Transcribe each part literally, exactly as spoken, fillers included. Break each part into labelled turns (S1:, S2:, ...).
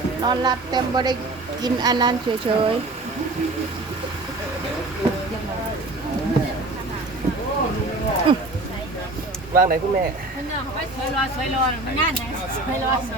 S1: นอนหลับเต็มบ่ได้กินอันนั้นเฉย
S2: วางไหนคุณแม่
S3: มันเอาไว้สวยรอสวยรอมันงานไหนสวยรอสวย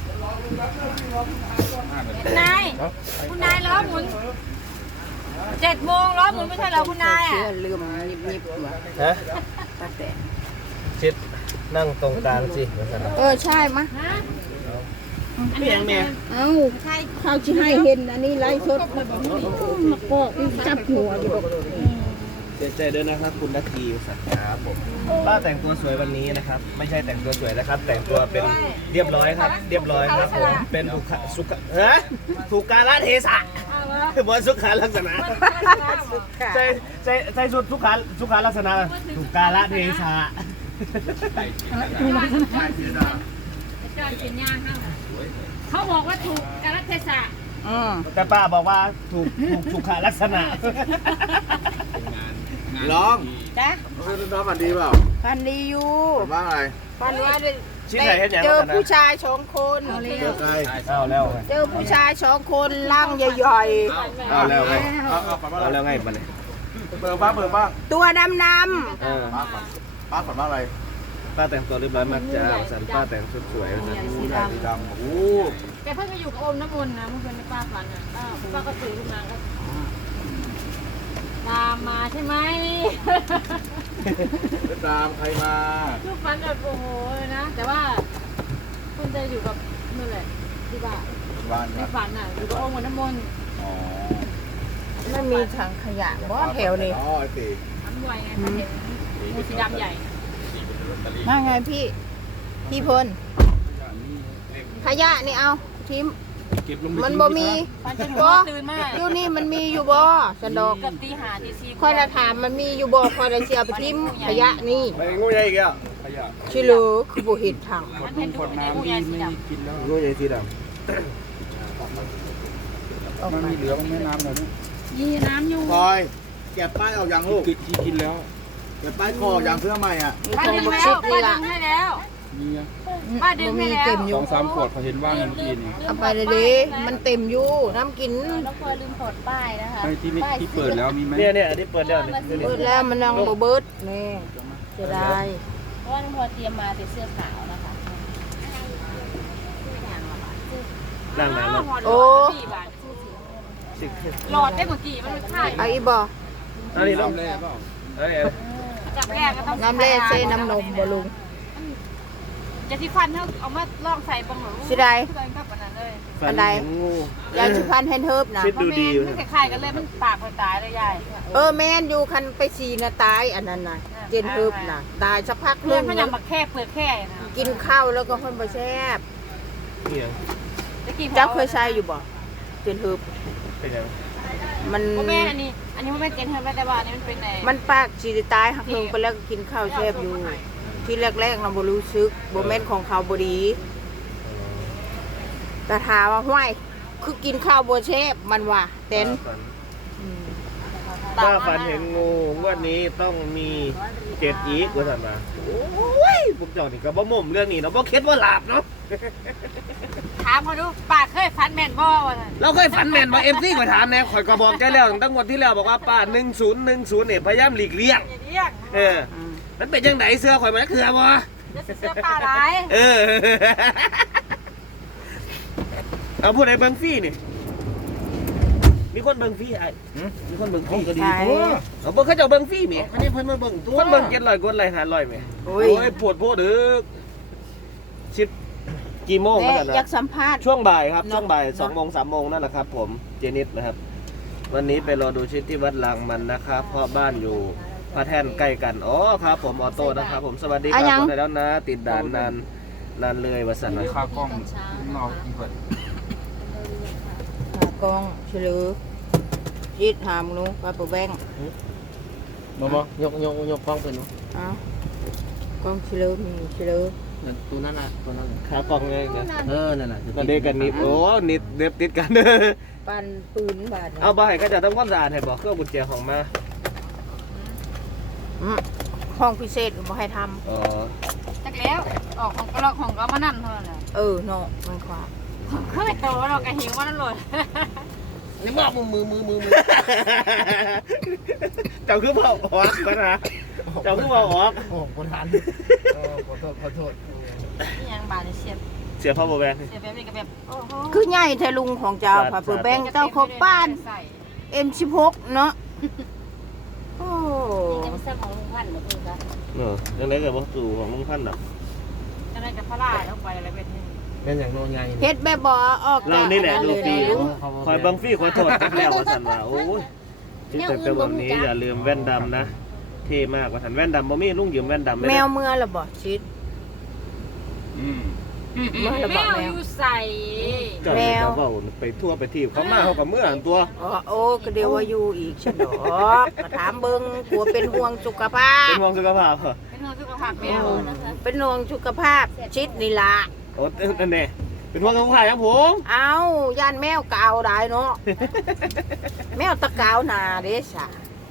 S3: คุณนายคุณนายล้อหมุนเจ็ดโมงล้อหมุนไม่ใช่เหรอคุณนาย
S1: เชื่
S3: อ่ะ
S1: อลืมยิบๆว่ะ
S2: ฮะ
S1: ตาแตะ
S2: ชิดนั่งตรงกลางสิลักษณะ
S1: เออใช่มะ
S3: ฮะ
S2: พี่ยังแม่
S1: เอ้าเขาจะให้เห็นอันนี้ไลฟ์สดมาก็จับหัวอยู่
S2: เสียใจด้วยนะครับคุณนาทีสัตว์ครับผมป้าแต่งตัวสวยวันนี้นะครับ ไม่ใช่แต่งตัวสวยนะครับ แต่งตัวเป็นเรียบร้อยครับ เรียบร้อยครับผมเป็นสุขสุขฮะถูกกาลเทศะบนสุขาลักษณะใส่ใส่ใส่สุดสุขาสุขาลักษณะถูกกาลเทศะ
S3: จอดกินย่างข้างเขาบอกว่าถูกกาลเทศะ
S1: อืม
S2: แต่ป้าบอกว่าถูกถูกสุขาลักษณะ
S4: ร้อง
S1: จ้ะ
S4: น้องฝันดีเปล่า
S1: ฟันดีอยู่
S4: ฝันว่าอะไร
S1: ฟันว่าได้
S2: ชิ้นไหนเห็นยัง
S1: เจอ
S2: กันนะ
S1: ผู้ชายสองคน
S4: เจอใคร
S2: เอาแล้วไง
S1: เจอผู้ชายสองคนร่างใหญ่
S2: เอาแล้วไง
S4: เอาเอาฝันว่า
S2: เอา
S4: อะไร
S2: แล้วไงมันเลย
S4: เปิดบ้างเปิดบ้าง
S1: ๆตัวดำน้
S2: เออ
S4: ป้าฝันป้าฝันว่าอะไร
S2: ป้าแต่งตัวเรียบร้อยมากจ้าสันป้าแต่งชุดสวยสัน
S4: งูใหญ่สีดำโอ้
S3: แกเพิ่งไปอยู่กับอมน้ำมนต์นะเมื่อคืนในป้าฝันอ่ะป้าป้าก็ตื่นขึ้นมาก็ตามมาใช่ไหม
S4: ไปตามใครมา
S3: คือฝันแบบโอ้โหเลยนะแต่ว่าคุณจะอยู่กับนั่นแหละที่บ้าน
S4: บ้าน
S3: ใน
S4: นะ
S3: ฝันอ่ะอยู่กับองค์น้ำมนต์
S4: อ๋อ
S1: ำไม่มีถังขยะบ่แถวนี้
S4: อ๋อไอ้ตี
S3: ทำด้วยไงเขาเห็นงูสีดำใหญ่
S1: มาไงพี่ พี่พลขยะนี่เอาทิมมันบ่มี
S3: ฝันจนหั
S1: บ่
S3: วตื่นมาก
S1: อยู่นี่มันมีอยู่บ่สันดอก
S3: เกับตีหาตีสี่
S1: คอยจะถามมันมีอยู่บ่คอยจะเสียไปทิมขยะนี่
S4: ไปงูใหญ่อีกอ่ะ
S1: ชิเหลือคือบ่เห็นทาง
S3: มันเห็นดูในงูใหญ่สีดำ
S2: งูใหญ่สีด
S4: มันมีเหลือบ้างแม่น้ำหน่อยนี่
S3: ยี่น้ำอยู่
S4: พลอยเก็บป้ายออกยังลูกกินกินแล้วเก็บป้ายคอออกยังเสื้อใหม่อ่ะ
S1: มี
S3: ป้า
S1: ของ
S3: ดึง
S1: บัก
S3: แล้
S1: ชิ
S3: ว
S1: ด
S3: ป้า
S1: นี่
S3: ดึ
S1: ล่ะ
S3: งให้แล้ว
S4: มีอ่ะ
S3: ป้าดึง
S1: บ่
S3: ให้
S1: มี
S3: แล้ว
S1: เต็มอยู่
S4: สองสามขวดเขาเห็นว่างเมื่อกี้นี่
S1: เอาไปเลยดิมันเต็มอยู่น้ำกิน
S3: แล้วพอลืมปลดป้ายนะคะ
S4: ไอ้ที่ไม่ที่เปิดแล้วมีไหม
S2: ำเนี่ยเนี่ยอันนี้เปิดแล้วเนี่ยดูดิ
S1: เบิดแล้วมันยังบ่เบิดนี่จะได้
S3: เพราะว่าน้องพอเตรียมมาเป็นเสื้อขาวนะคะ
S2: ล่างน้ำแล้ว
S1: โอ้
S2: สิบ
S3: หลอดได้เมื่อกี้มันไม่ใช่
S1: เอาอีบ่
S2: อันนี้ลง
S4: น้ำแร่เปล่า
S2: อันนี้
S3: จับแรกก็ต้อง
S1: น้ำแร่เซน้ำนมบ่ลุง
S3: จะที่ฟันเขาเอามาลองใส่บังหนู
S1: สิได้
S3: เลยกับอันนั้นเลย
S2: ฟันเห็นงู
S1: ยายชิพันแฮนเทิบนะ
S2: ชิดดูดีอยู่
S3: มันคล้ายๆกันเลยมันปากคนตายเลยยาย
S1: เออแม่นอยู่คันไปซีนะตายอันนั้นน่ะเจนเทิบน่ะตายสักพักห
S3: เพื่
S1: นึ
S3: อน
S1: ง
S3: มันยังบักแค่เปลือกแค่นะ
S1: กินข้าวแล้วก็ค่อยมาแซ่บ
S2: เนี่ย
S1: เจ้าเคยใช้อยู่บ่เจนเทิบ
S2: เป็นยัง
S1: มัน
S3: พ่อแม่อันนี้ อันนี้พ่อแม่เจนเธอแม่แต่ว่าอันนี้มันเป็นไง
S1: มันปากสิได้ตายหักหนึงไปแล้วก็กินข้าวแซ่บอยู่ ที่แรกๆเราบ่รู้สึกบ่แม่นของเขาบ่ดีแต่ถามว่าห้วยคือกินข้าวบ่แซ่บมันว่าเต้นอืม
S2: ถ้าฟันเห็นงูงวดนี้ต้องมีเจ็ดอีกว่าสันมาโอ้ยพวกเจ้านี่ก็บ่มุมเรื่องนี้เนาะบ่เค็ดว่าหลาบเนาะ
S3: ถามเขาดูปากเคยฟันแม่นบ่วะน่ะ
S2: เราเคยฝันแม่นบ่เอ็มซีก็ถามแน่ข่อยก็บอกใจแล้วตั้งงวดที่แล้วบอกว่าป้าหนึ่งศูนย์หนึ่งศูนย์เนี่ยพยายามหลีกเลี่ยง
S3: อย่าเรียก
S2: เออ มันเป็นจังไดเสื้อข่อยมันคือบ่
S3: จะเสื้อผ้าร้าย
S2: เออ เอาพูดไอ้เบิ่งฟรีนี่มีคนเบิ่งฟรีไอ้มีคนเบิ่งฟรีก็ดี
S1: ใช่
S2: เอาเบิ่งเขาเจ้าเบิ่งฟรีแหมอันนี้เพิ่นมาเบิ่งตัวคนเบิ่งเจ็ดร้อยกดไลค์ห้าร้อยแหม
S1: โอ้
S2: โอ้
S1: ย
S2: ยปวดโพดึกชิดกี่โมง
S1: แม่
S2: กันนะ
S1: อยากสัมภาษณ์
S2: ช่วงบ่ายครับ
S1: เนอะ
S2: ช่วงบ่าย
S1: เนอะ
S2: สองโมงสามโมงนั่นแหละครับ ผมเจนิดนะครับ วันนี้ไปรอดูชิดที่วัดลางมันนะครับ เพราะบ้านอยู่พระแท่นใกล้กันอ๋อครับ ผมออโต้นะครับ ผมสวัสดีครับคนไทยแล้วนะ ติดด่านนานนานเลยวสันนะ
S4: ค่ากล้องนอกอีกแบบ
S1: หากองเฉลือยิดหามหนูไปปูแบง
S5: บ่บ่ยกยกยกกล้องเป็นบ่
S1: เอ้า กองเฉลือมีเฉลือ
S5: นั่นตัวนั้นน่ะตัวนั้นน่ะ
S2: ขากล่องไงนะ
S5: เออนั่นน่ะ
S2: มาเด็กกันนิดโอ้นิดเด็บติดกัน
S1: ปันปืนบาด
S2: เอาบ่ให้ก็จะทำความสะอาดให้บอกเครื่องกุญแจของมา
S1: อืมห้องพิเศษบ่ให้ท
S2: อ๋อ
S3: จักแล้วออกของกระลอกของก็มานั่นเท่านั้นแหละ
S1: ำเออเนาะมันขวา
S2: อ
S3: เคยโตเรากระหิวว่านั่นหล่น
S5: นี่มอบมือมือมือมือมือ
S2: เจ้าคือเผาออกก็นะเจ้าคือเผาออก
S5: โอ้คนทันขอโทษขอโทษ
S3: นี่ยังบาดเสียบ
S2: เสียพ่อโบแบน
S3: เสียบแบบนี้กับแบบโอ้โห
S1: คือใหญ่แท้ลุงของเจ้าผ่าเปอร์แบงเจ้าครบป้าน เอ็มสิบหกเนาะโอ้
S3: นี่จะเป็นเสื้อของลุงพันธุ์หมดเลยครับ
S2: เออยังไงกับวัตถุของลุงพันธ์อ่ะ
S3: จะได้กับพระราแล้วไปอะไรแบบนี้
S5: เป็นอย่างโน้นไง
S1: เฮ็ดแบบบ่ออก
S2: เรานี่แหละดูฟรี
S1: ลุง
S2: คอยบังฟี่ขอโทษกันแล้วว่าสันว่าโอ้ยที่แต่แต่วันนี้อย่าลืมแว่นดำนะเท่มากว่าสันแว่นดำบ่มีลุงยืมแว่นดำไหม
S1: แมวเมื่อละบ่ชิด
S4: อืม
S1: เมื่อละ
S3: แม
S1: บ่
S3: ว
S1: แม
S3: อ
S1: ว
S3: ยู่ใส่
S2: เจ้านี่ก็เว้าไปทั่วไปทีบเขามาเขากับเมื่ออันตัว
S1: อ๋อโอ้ก็เดี๋ยวว่าอยู่อีกฉันดอกก็ถามเบิ่งกลัวเป็นห่วงสุขภา
S2: เป็
S1: พ
S2: นห่วงสุขภาพเหรอ
S3: เป็นห่วงสุขภาพแมวนะคะ
S1: เป็นห่วงสุขภาพชิดนี่ล่ะ
S2: โอ้นั่นแน่เป็นห่วงสุขภาพครับผม
S1: เอาย่านแมวกาวได้เนาะ แมวตะกาวหนาเด้สาก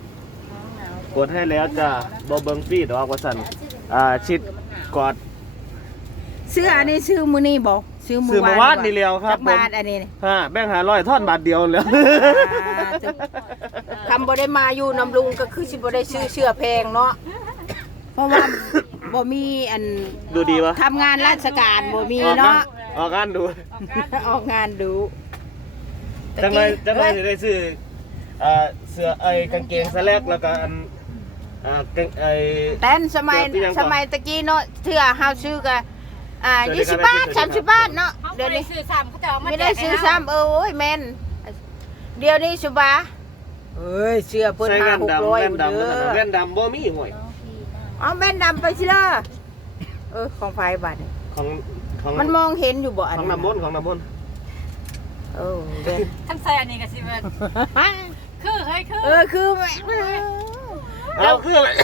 S2: ดให้แล้วจ้ะบ่เบิ่งฟรีดอกว่าสันอ่าชิดกอด
S1: ซื้ออันนี้ซื้อมื้อนี้บ่ซื้อมื้
S2: ซื้อเมื่อวานนี่แล้วครับ
S1: จักบาทอันนี้นี่
S2: ฮะแบ่งหาร้อยท่อนบาทเดียวแล้ว
S1: อ่าจะคำบ่ได้มาอยู่นำลุงก็คือสิบ่ได้ซื้อเสื้อแพงเนาะเพราะว่าบ่มีอัน
S2: ดูดีปะ
S1: ทำงานราชการบ่มี
S2: ออก
S1: เนาะ
S2: ออกงานดู
S1: ออกงานดู
S2: จังไรจังไรจะได้ซื้ออ่าเสื้อไอ้กางเกงสแลกแล้วก็อันอ่ากางไอ้
S1: แต่นสมัย
S2: เสื้อที่ยังก่อน
S1: สมัยตะกี้เนาะเสื้อเฮาซื้อก็อ่า
S2: เสื้อที่
S1: ยี่สิบ
S2: กันได้
S1: บาท
S2: ซื้อ
S1: สามสิบบาทเนาะ
S3: เขา
S1: เดี๋ยว
S3: ไม่ได้
S1: นี้
S3: ซื้อซ้ำเขาจะเอามา
S1: ไม่ได้ซื้อซ้ำเออโอ้ยแม่นเดี๋ยวนี้สุบาเอ้ยเสื้อเพิ่น
S2: ใส่
S1: ห้า
S2: แว่น
S1: หก
S2: ดำ
S1: ร้อย
S2: แว่น
S1: เด้
S2: ดำ
S1: อ
S2: แว่นดำบ่มีห่วย
S1: เอาแว่นดำไปสิล่ะเออของไฟบัตร
S2: ของของ
S1: มันมองเห็นอยู่บ่อัน
S2: ของ
S1: นั้น
S2: น้ำมนต์ของน้ำมนต์
S1: เออเด้อ
S3: ท่านใส่อันนี้ก็สิเว้ยคือเฮ้ยคือ
S1: เออคือแม่
S2: เอาคืออะไร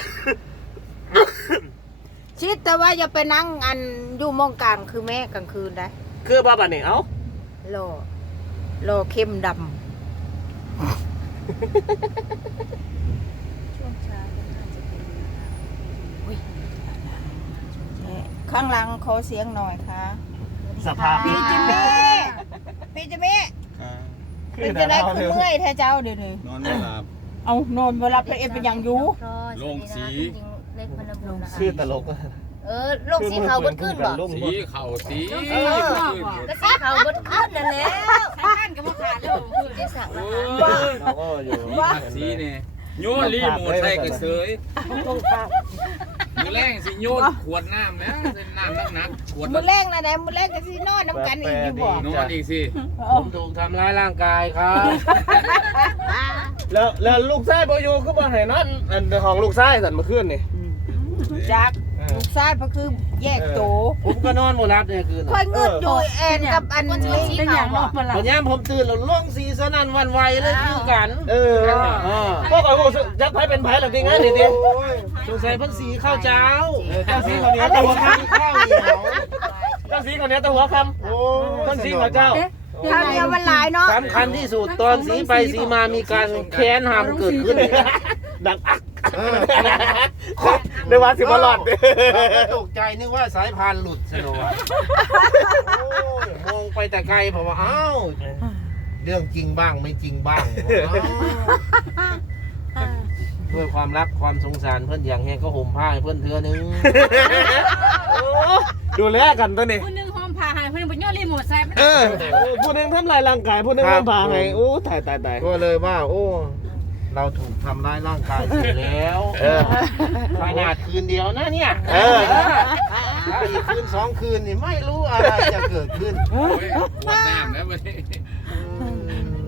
S1: ชิดแต่ว่าอย่าไปนั่งอันอยู่มองกลางคือแม่กลางคืนได้
S2: คือบ้าบัดนี่เอ้า
S1: โลโลเข้มดำอุ๊ยข้างหลังขอเสียงหน่อยค่ะ
S2: สภาพ
S1: พี่จิมมี่พี่จิมมี่เป็นจะได้คือเมื่อยแท้เจ้าเดี๋ยวนี้
S4: นอนไม่หลับ
S1: เอานอนเวลาเป็นเอ็นเป็นอย่างอยู
S4: ลงสี
S2: ชื่อตลกอะ
S6: เออโลกสีขาวบดขึ้นบ่
S2: ลง
S4: สีเข่าสี
S6: เออก็สีขาวบดขึ้นนั่นแหละ
S3: สายพันธุ์ก็บ่ขาดแล้วคือ
S6: ที่สั่งนะ
S4: โอ้
S6: คะ
S4: ย
S2: เราก็อยู่
S4: สีเนี่ยโยนรีโมทใส่กระเสยมือแรงสิโยนขวดน้ำแล้วน้ำหนักๆขวด
S1: มือแรกนะไหนมือแรกก็สินอนน้ำกันอีกอยู่บ่
S4: นอนอีกสิ
S5: ผมถูกทำร้ายร่างกายครับ
S2: แล้วแล้วลูกชายบ่อยู่คือบ่ให้นอนอันของลูกชายสั่นเมื่อคืนนี่
S1: จักลูกชายก็คือแยกโต
S5: ผมก็นอนบ่รับเนี่ยคืน
S1: ค่อยเงินอยู่แอนกับอันนี้
S3: เป็นอย่างนอกมา
S5: ตอนนี้ผมตื่นแล้วล่องสีสนั่นหวันไหวเลยคือกัน
S2: เออ
S5: อ่า
S2: พวกเขาก็จักไผเป็นไผล่ะพี่งั้นนี่ดิ
S5: สงสัยเพิ่นสีข้าวเจ้า
S2: เออเจ้าสีคนนี้
S5: แต่
S2: ตะหั
S5: ว่าว
S2: ค
S5: มีข้าวเหนียว
S2: ำเจ้าสีคนนี้ตะหัวคำโอ้คนสีของเจ้า
S1: ข้าวเหนียวมันหลายเนาะ
S5: สำคัญที่สุดตอนสีไปสีมามีการแค้นหามเกิดขึ้น
S2: ดังอักในวันสิบวันหลอด
S5: ตกใจนึกว่าสายพานหลุดซะหน่อยมองไปแต่ไกลผมว่าอ้าวเรื่องจริงบ้างไม่จริงบ้างด้วยความรักความสงสารเพื่อนอย่างแห้งก็ห่มผ้าให้เพื่อนเทือนึง
S2: ดูแลกันตัวนี้
S3: คนนึงหอมผ่าหายคนนึงบ่ย่อรีโมทใส่
S2: เออผู้หนึงทำลายร่างกายผู้หนึง
S5: ครับ
S2: ทำพาให้โอ้ตายตายตาย
S5: ก็เลยว่า โอ้ เราถูกทำร้ายร่างกายเสียแล้ว
S2: เออ
S5: ขนาดคืนเดียวนะเนี่ย
S2: เออ
S5: ถ้าอีกคืนสองคืนนี่ไม่รู้อะไรจะเกิดขึ้น
S4: โอ้ยขวดน้ำแล้ววันนี้
S5: อืม